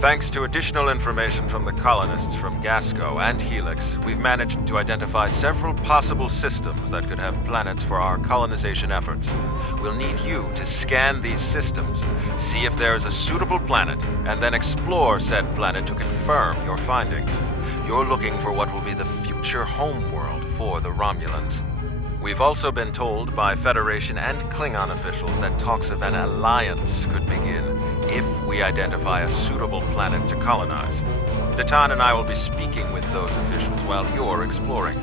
Thanks to additional information from the colonists from Gasco and Helix, we've managed to identify several possible systems that could have planets for our colonization efforts. We'll need you to scan these systems, see if there is a suitable planet, and then explore said planet to confirm your findings. You're looking for what will be the future homeworld for the Romulans. We've also been told by Federation and Klingon officials that talks of an alliance could begin if we identify a suitable planet to colonize. Datan and I will be speaking with those officials while you're exploring.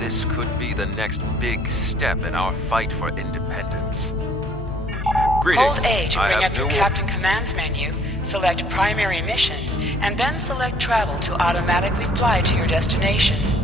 This could be the next big step in our fight for independence. Greetings. Hold A to bring up your Captain Commands menu, select Primary Mission, and then select Travel to automatically fly to your destination.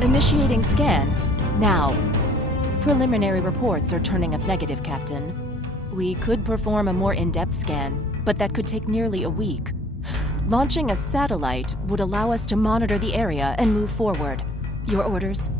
Initiating scan. Now. Preliminary reports are turning up negative, Captain. We could perform a more in-depth scan, but that could take nearly a week. Launching a satellite would allow us to monitor the area and move forward. Your orders?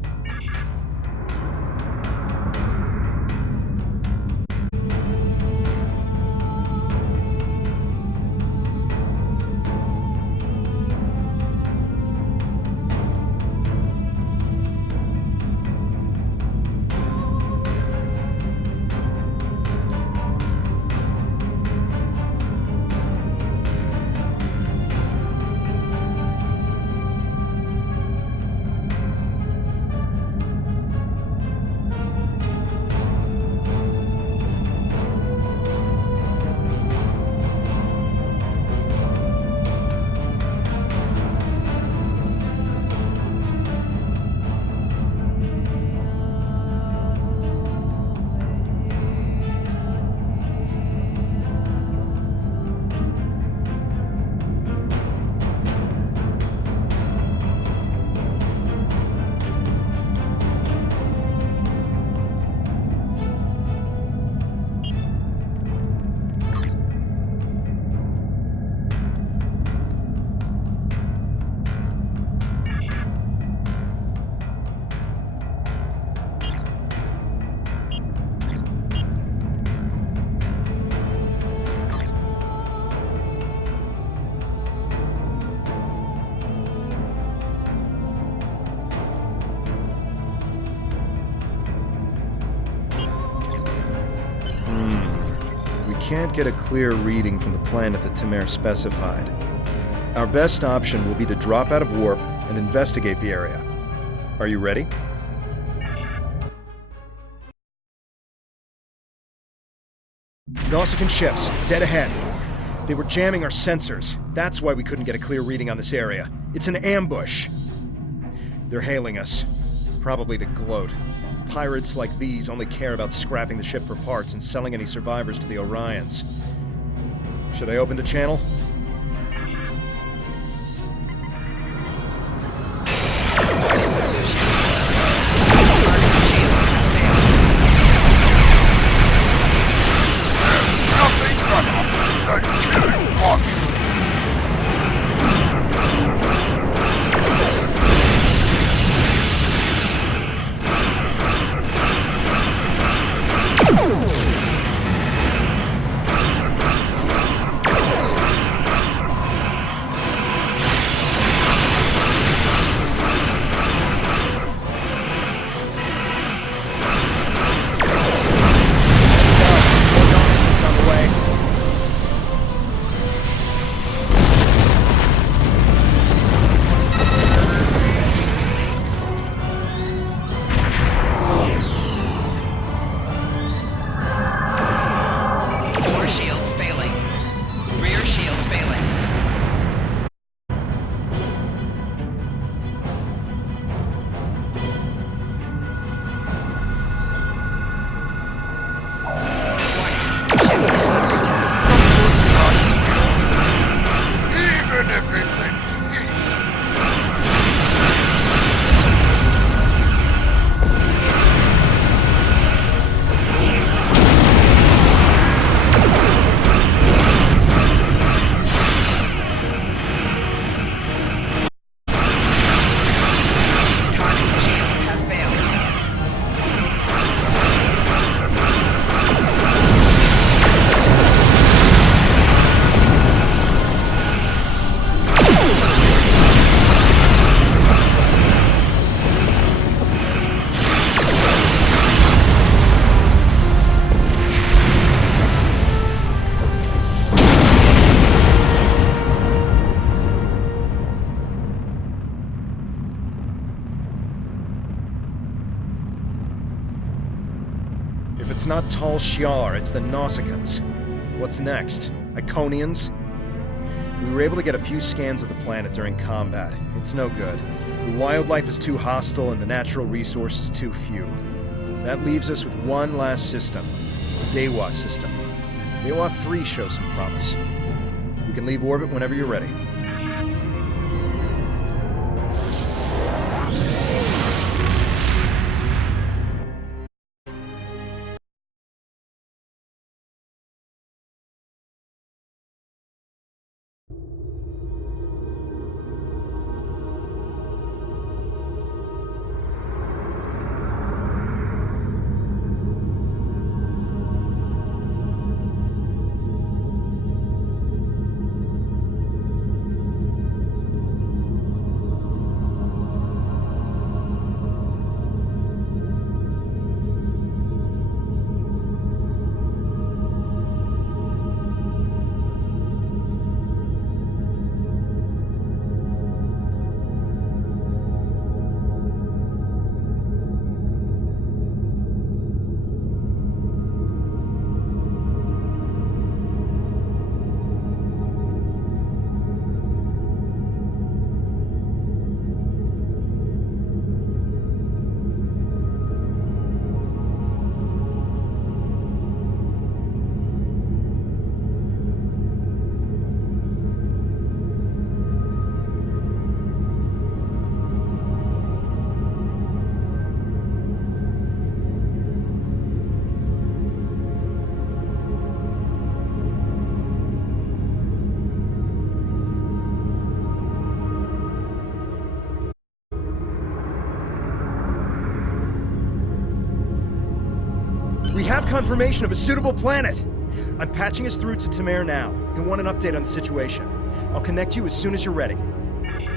Can't get a clear reading from the planet that Tamir specified. Our best option will be to drop out of warp and investigate the area. Are you ready? Nausicaan ships, dead ahead. They were jamming our sensors. That's why we couldn't get a clear reading on this area. It's an ambush. They're hailing us, probably to gloat. Pirates like these only care about scrapping the ship for parts and selling any survivors to the Orions. Should I open the channel? If it's not Tal Shiar, it's the Nausicaans. What's next? Iconians? We were able to get a few scans of the planet during combat. It's no good. The wildlife is too hostile and the natural resources too few. That leaves us with one last system. The Dewa system. Dewa 3 shows some promise. We can leave orbit whenever you're ready. We have confirmation of a suitable planet! I'm patching us through to Tamer now. He'll want an update on the situation. I'll connect you as soon as you're ready.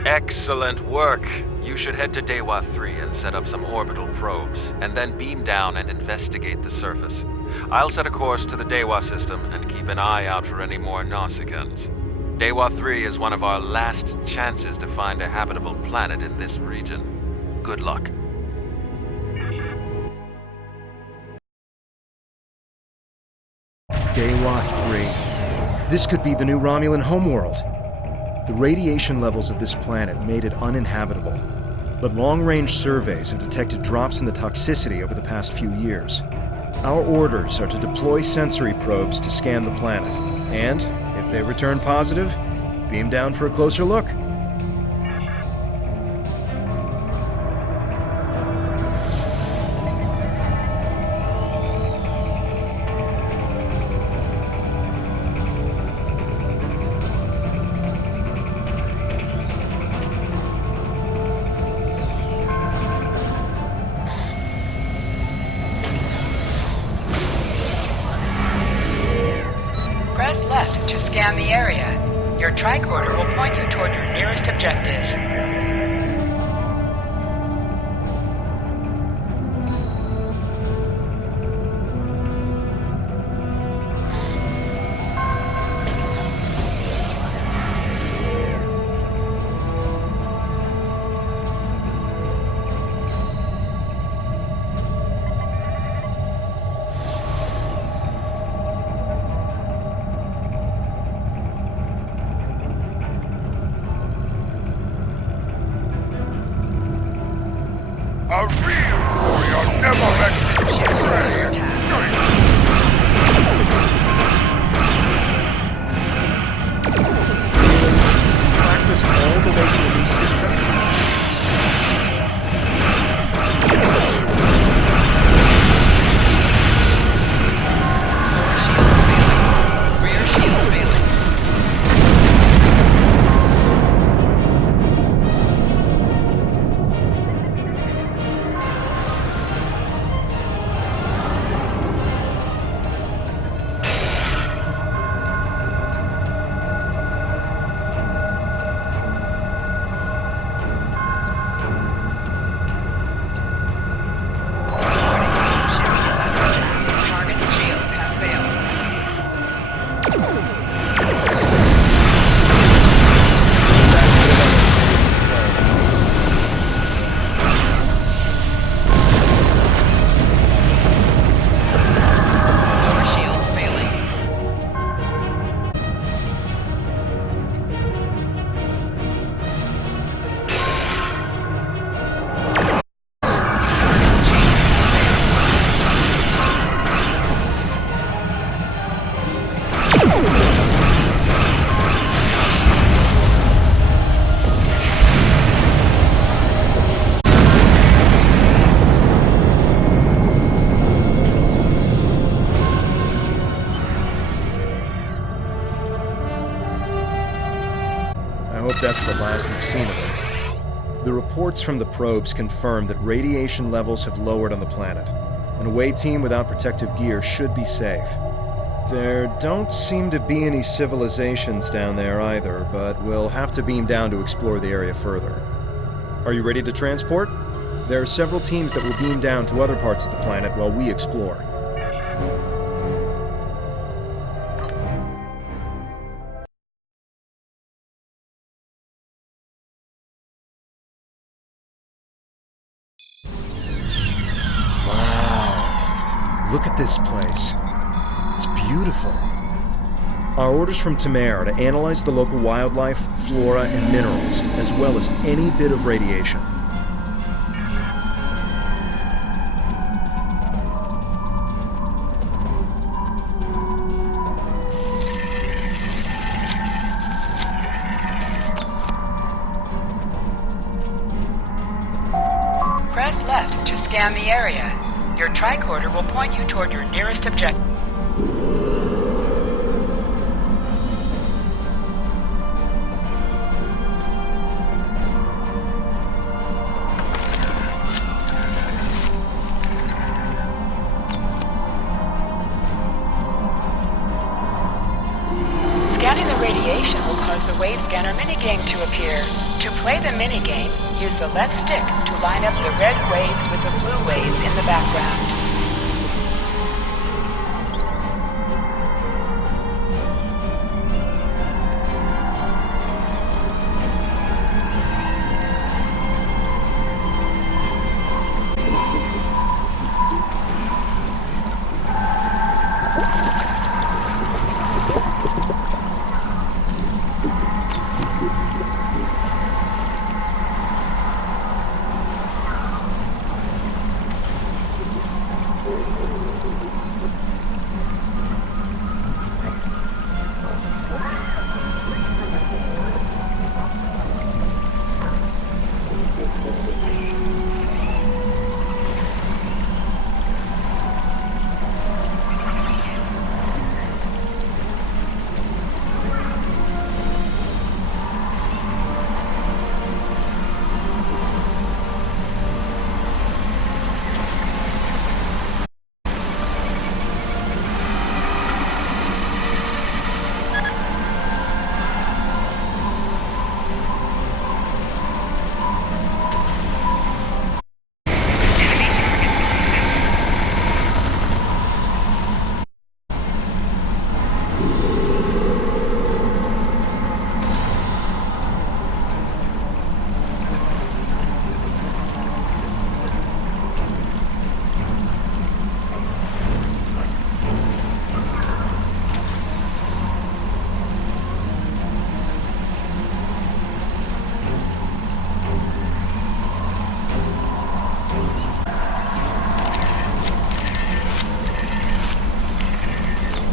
Excellent work. You should head to Dewa 3 and set up some orbital probes, and then beam down and investigate the surface. I'll set a course to the Dewa system and keep an eye out for any more Nausicaans. Dewa 3 is one of our last chances to find a habitable planet in this region. Good luck. Dewa 3. This could be the new Romulan homeworld. The radiation levels of this planet made it uninhabitable, but long-range surveys have detected drops in the toxicity over the past few years. Our orders are to deploy sensory probes to scan the planet, and, if they return positive, beam down for a closer look. Press left to scan the area. Your tricorder will point you toward your nearest objective. A real warrior never lets you stray. Practice all the way to the new system. Rear shields failing. seen of it. The reports from the probes confirm that radiation levels have lowered on the planet. An away team without protective gear should be safe. There don't seem to be any civilizations down there either, but we'll have to beam down to explore the area further. Are you ready to transport? There are several teams that will beam down to other parts of the planet while we explore. Wow. Look at this place. It's beautiful. Our orders from Tamer are to analyze the local wildlife, flora, and minerals, as well as any bit of radiation. Press left to scan the area. Your tricorder will point you toward your nearest objective. Scanning the radiation will cause the Wave Scanner minigame to appear. To play the minigame, use the left stick to line up the red waves with the blue waves in the background.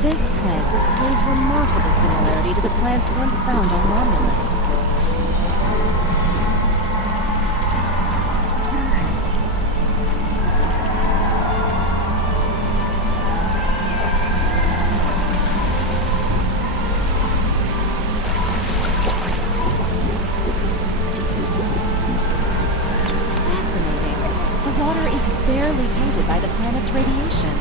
This plant displays remarkable similarity to the plants once found on Romulus. Fascinating. The water is barely tainted by the planet's radiation.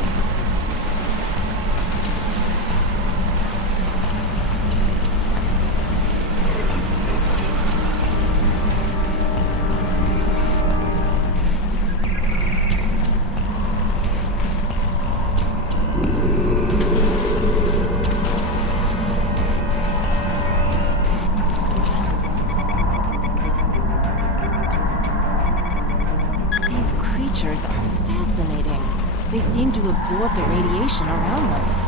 Creatures are fascinating. They seem to absorb the radiation around them.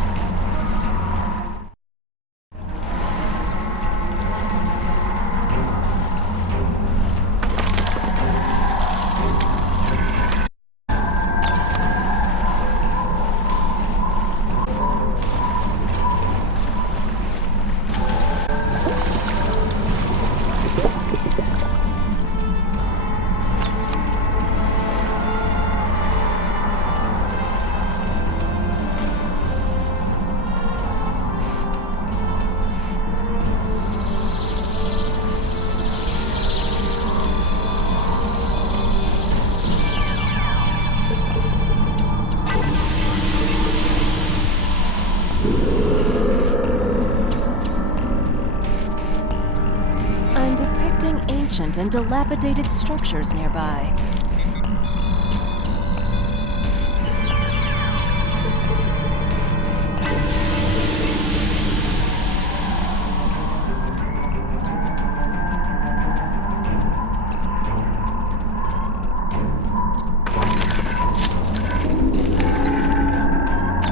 equipment and dilapidated structures nearby.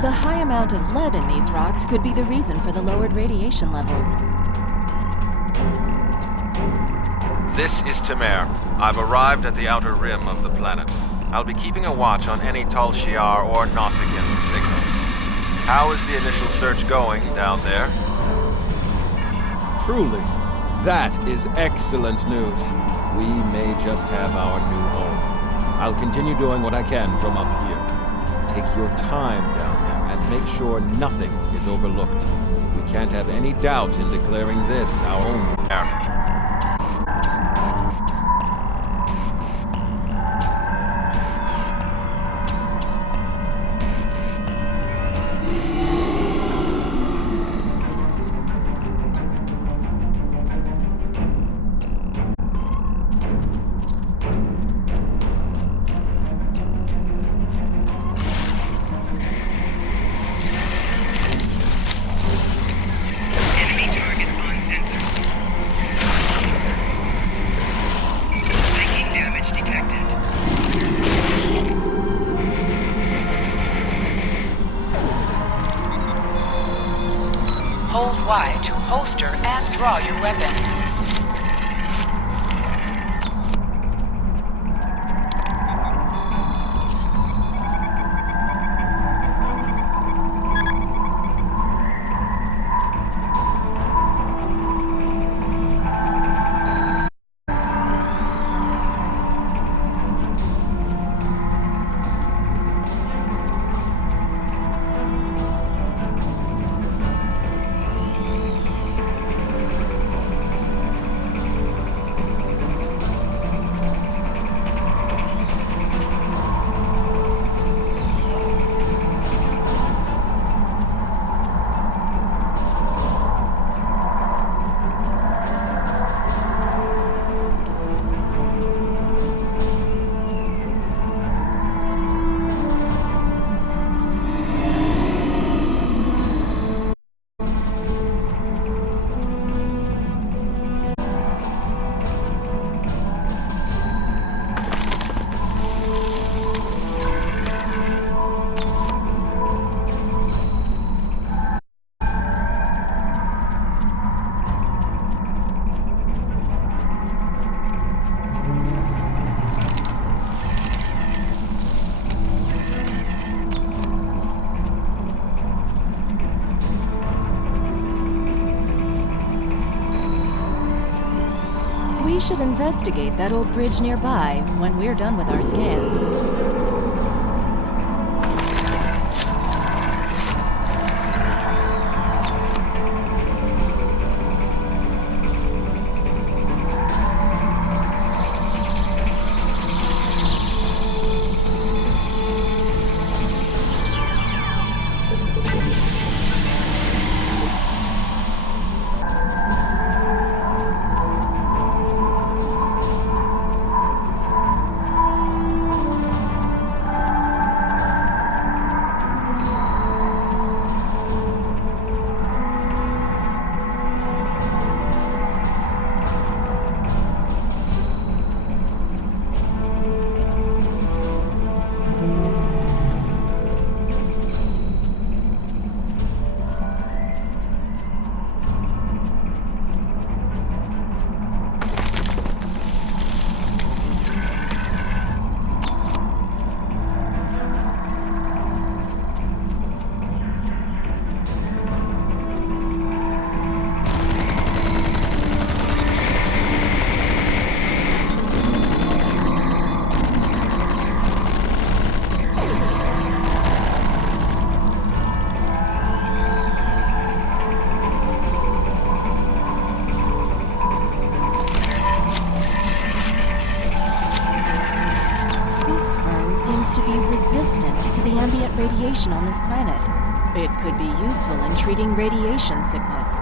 The high amount of lead in these rocks could be the reason for the lowered radiation levels. This is Tamer. I've arrived at the outer rim of the planet. I'll be keeping a watch on any Tal Shiar or Nausicaan signals. How is the initial search going down there? Truly, that is excellent news. We may just have our new home. I'll continue doing what I can from up here. Take your time down there and make sure nothing is overlooked. We can't have any doubt in declaring this our home. Hold Y to holster and draw your weapon. We should investigate that old bridge nearby when we're done with our scans. Seems to be resistant to the ambient radiation on this planet. It could be useful in treating radiation sickness.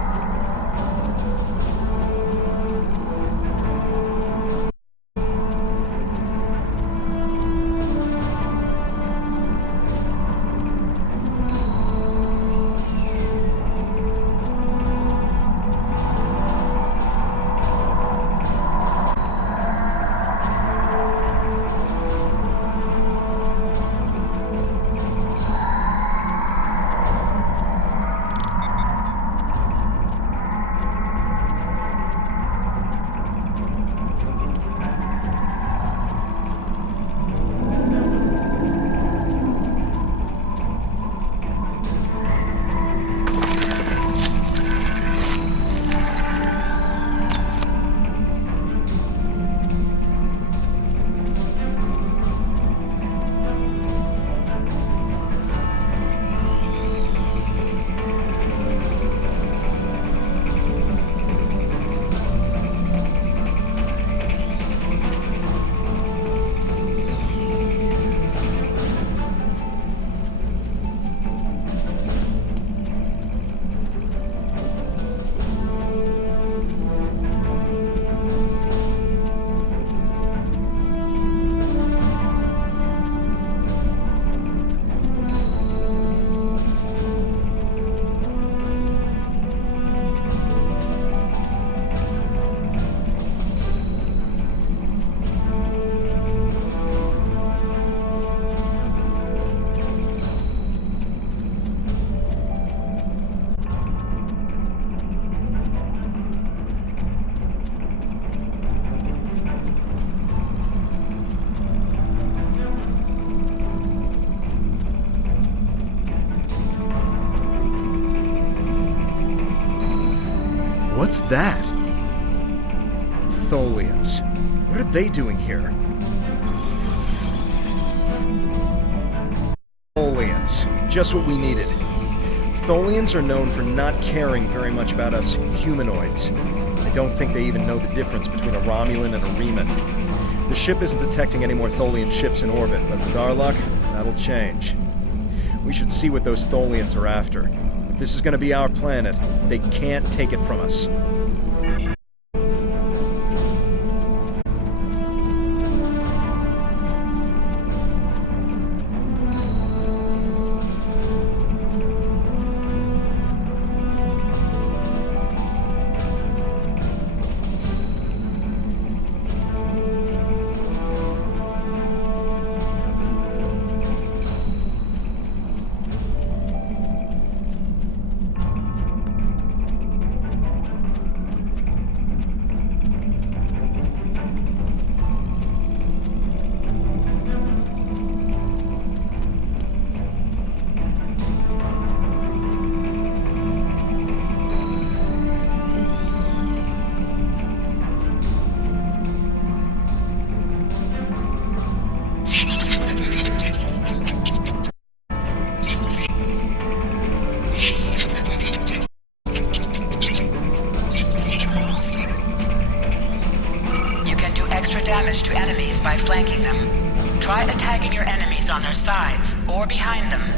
What's that? Tholians. What are they doing here? Tholians. Just what we needed. Tholians are known for not caring very much about us humanoids. I don't think they even know the difference between a Romulan and a Reman. The ship isn't detecting any more Tholian ships in orbit, but with our luck, that'll change. We should see what those Tholians are after. If this is going to be our planet, they can't take it from us. Damage to enemies by flanking them. Try attacking your enemies on their sides or behind them.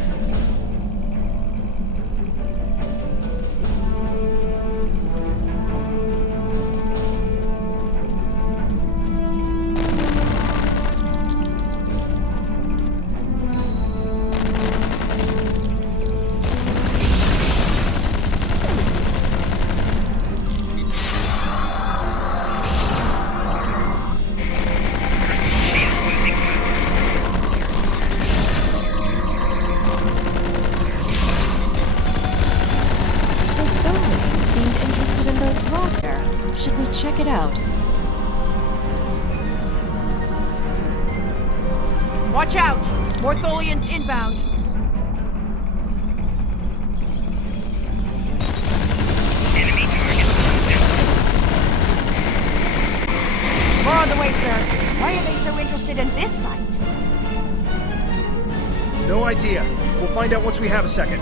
Should we check it out? Watch out! More Tholians inbound. Enemy target. More on the way, sir. Why are they so interested in this site? No idea. We'll find out once we have a second.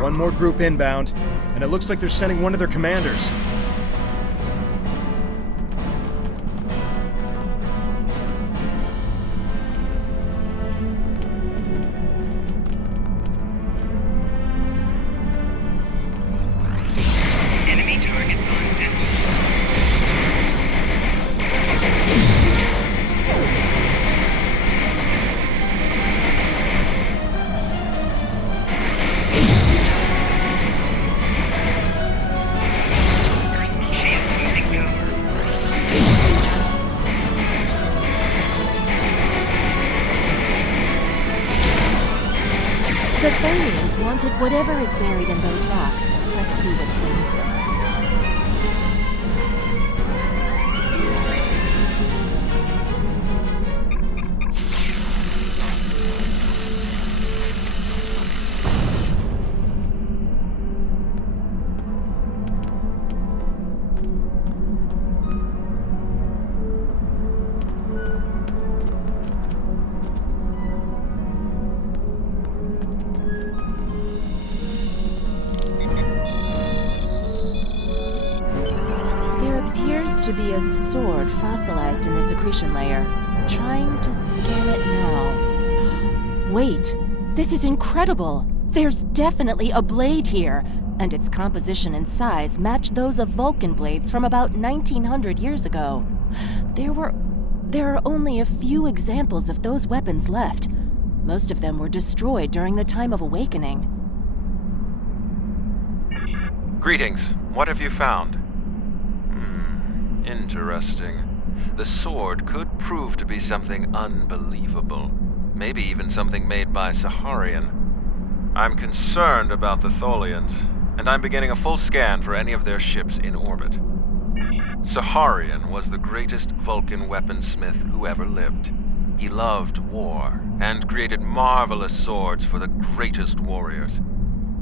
One more group inbound, and it looks like they're sending one of their commanders. Enemy target on deck. The Tholians wanted whatever is buried in those rocks. Let's see what's beneath them. To be a sword fossilized in this accretion layer. Trying to scan it now. Wait, this is incredible! There's definitely a blade here, and its composition and size match those of Vulcan blades from about 1900 years ago. There are only a few examples of those weapons left. Most of them were destroyed during the time of Awakening. Greetings. What have you found? Interesting. The sword could prove to be something unbelievable. Maybe even something made by Saharian. I'm concerned about the Tholians. and I'm beginning a full scan for any of their ships in orbit. Saharian was the greatest Vulcan weaponsmith who ever lived. He loved war, and created marvelous swords for the greatest warriors.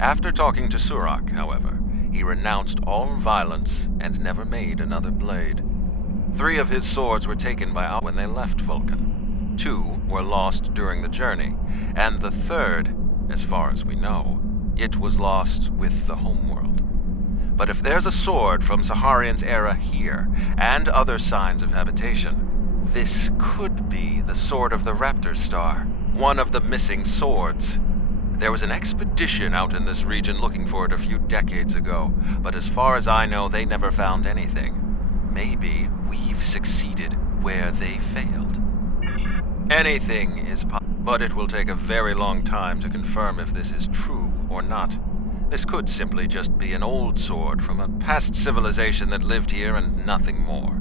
After talking to Surak, however, he renounced all violence and never made another blade. 3 of his swords were taken by Al when they left Vulcan. 2 were lost during the journey, and the 3rd, as far as we know, it was lost with the homeworld. But if there's a sword from Saharian's era here, and other signs of habitation, this could be the Sword of the Raptor Star, one of the missing swords. There was an expedition out in this region looking for it a few decades ago, but as far as I know, they never found anything. Maybe we've succeeded where they failed. Anything is possible, but it will take a very long time to confirm if this is true or not. This could simply just be an old sword from a past civilization that lived here and nothing more.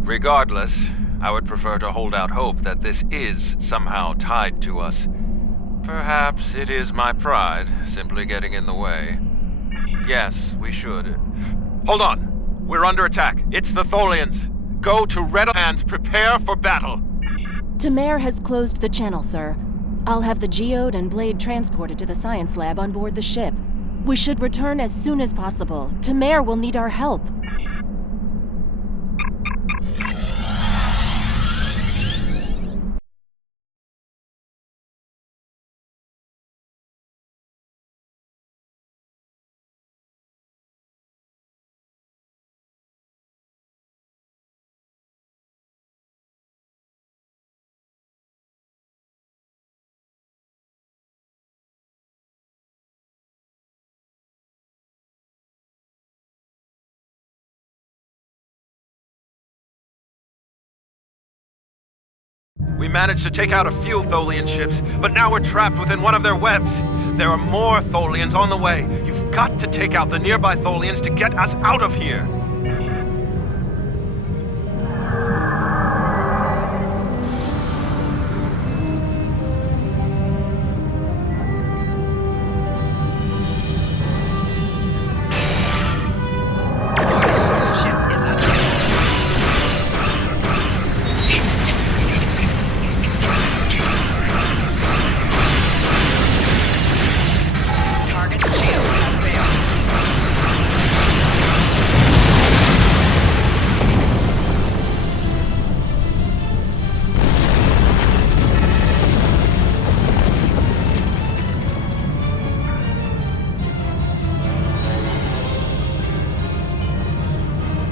Regardless, I would prefer to hold out hope that this is somehow tied to us. Perhaps it is my pride simply getting in the way. Yes, we should. Hold on! We're under attack. It's the Tholians. Go to Red Hands, prepare for battle. Tamer has closed the channel, sir. I'll have the geode and blade transported to the science lab on board the ship. We should return as soon as possible. Tamer will need our help. We managed to take out a few Tholian ships, but now we're trapped within one of their webs. There are more Tholians on the way. You've got to take out the nearby Tholians to get us out of here. Ship is up. Target shield has failed.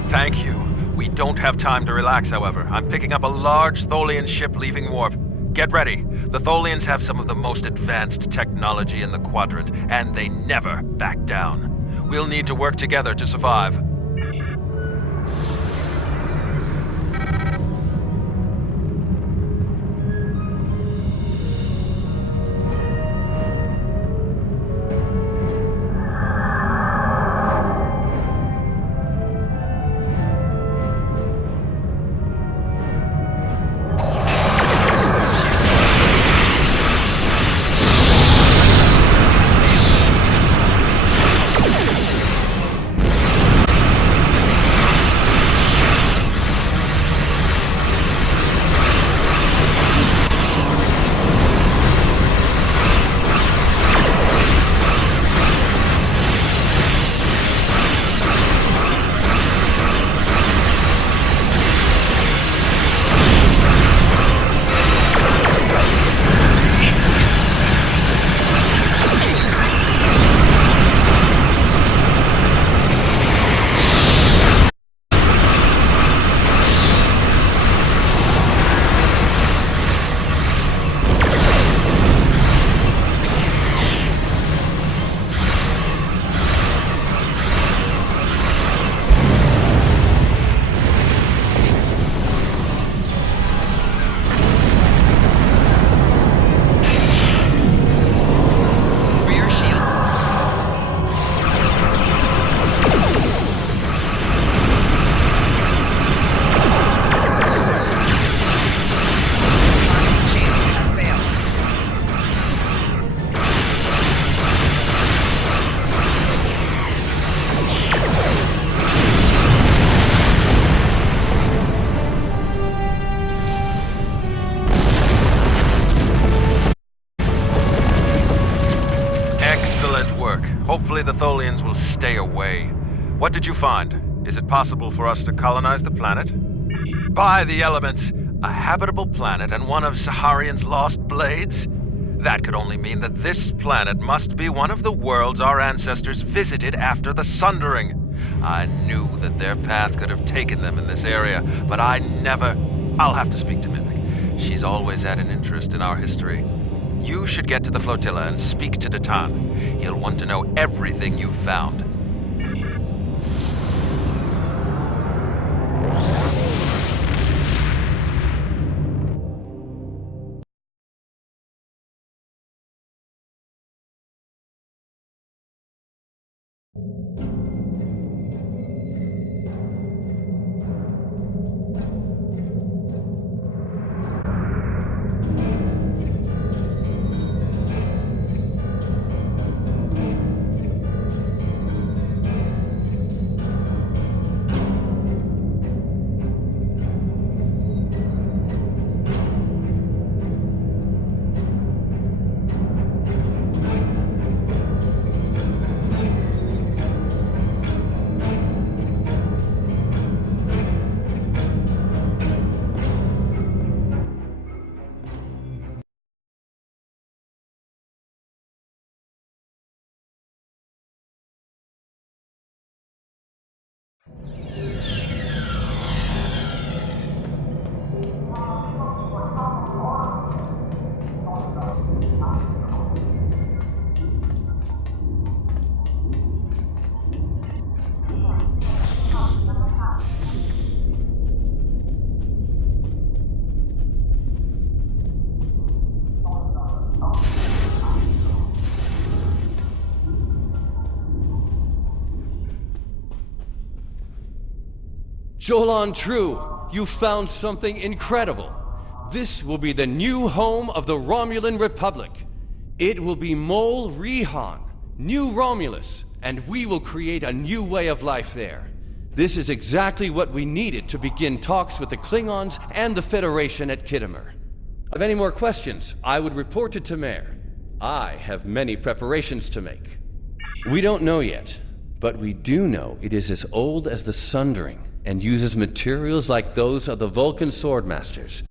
Thank you. We don't have time to relax, however. I'm picking up a large Tholian ship leaving warp. Get ready. The Tholians have some of the most advanced technology in the quadrant, and they never back down. We'll need to work together to survive. Hopefully the Tholians will stay away. What did you find? Is it possible for us to colonize the planet? By the elements, a habitable planet and one of Saharian's lost blades? That could only mean that this planet must be one of the worlds our ancestors visited after the Sundering. I knew that their path could have taken them in this area, but I never... I'll have to speak to Mimic. She's always had an interest in our history. You should get to the flotilla and speak to Datan. He'll want to know everything you've found. Jolan True, you found something incredible. This will be the new home of the Romulan Republic. It will be Mol Rihan, New Romulus, and we will create a new way of life there. This is exactly what we needed to begin talks with the Klingons and the Federation at Khitomer. If any more questions, I would report to Tamer. I have many preparations to make. We don't know yet, but we do know it is as old as the Sundering and uses materials like those of the Vulcan Swordmasters,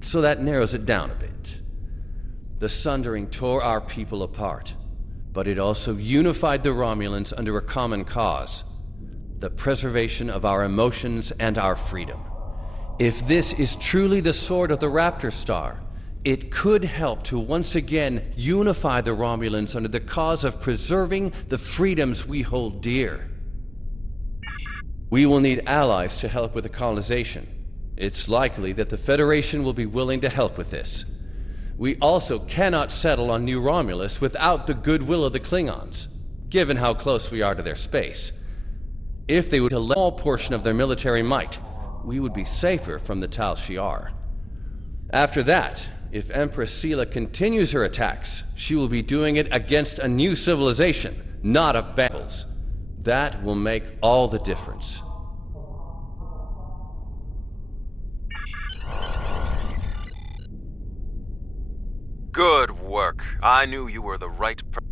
so that narrows it down a bit. The Sundering tore our people apart, but it also unified the Romulans under a common cause: the preservation of our emotions and our freedom. If this is truly the sword of the Raptor Star, it could help to once again unify the Romulans under the cause of preserving the freedoms we hold dear. We will need allies to help with the colonization. It's likely that the Federation will be willing to help with this. We also cannot settle on New Romulus without the goodwill of the Klingons, given how close we are to their space. If they would allow a small portion of their military might, we would be safer from the Tal Shiar. After that, if Empress Sela continues her attacks, she will be doing it against a new civilization, not a Babel's. That will make all the difference. Good work. I knew you were the right person.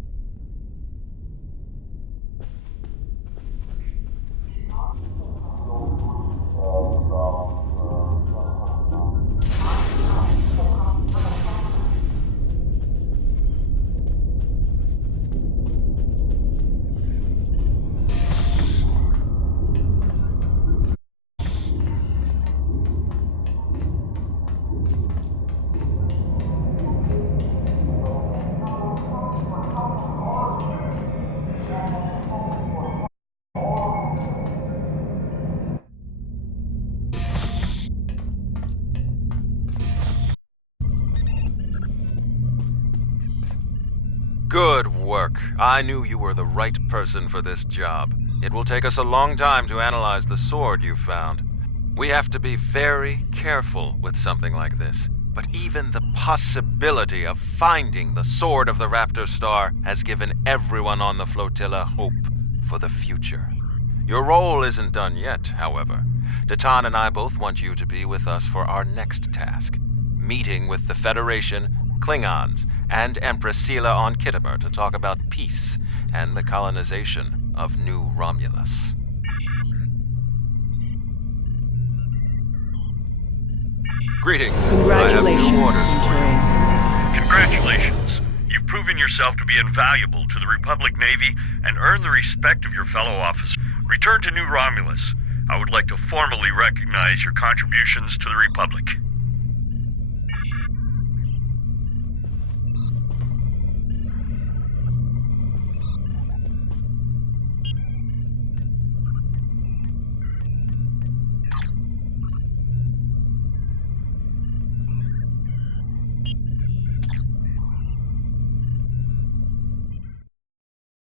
Good work. I knew you were the right person for this job. It will take us a long time to analyze the sword you found. We have to be very careful with something like this. But even the possibility of finding the sword of the Raptor Star has given everyone on the flotilla hope for the future. Your role isn't done yet, however. Datan and I both want you to be with us for our next task. Meeting with the Federation, Klingons, and Empress Sela on Khitomer to talk about peace and the colonization of New Romulus. Greetings. I have new orders for you. Centurion. Congratulations. You've proven yourself to be invaluable to the Republic Navy and earned the respect of your fellow officers. Return to New Romulus. I would like to formally recognize your contributions to the Republic.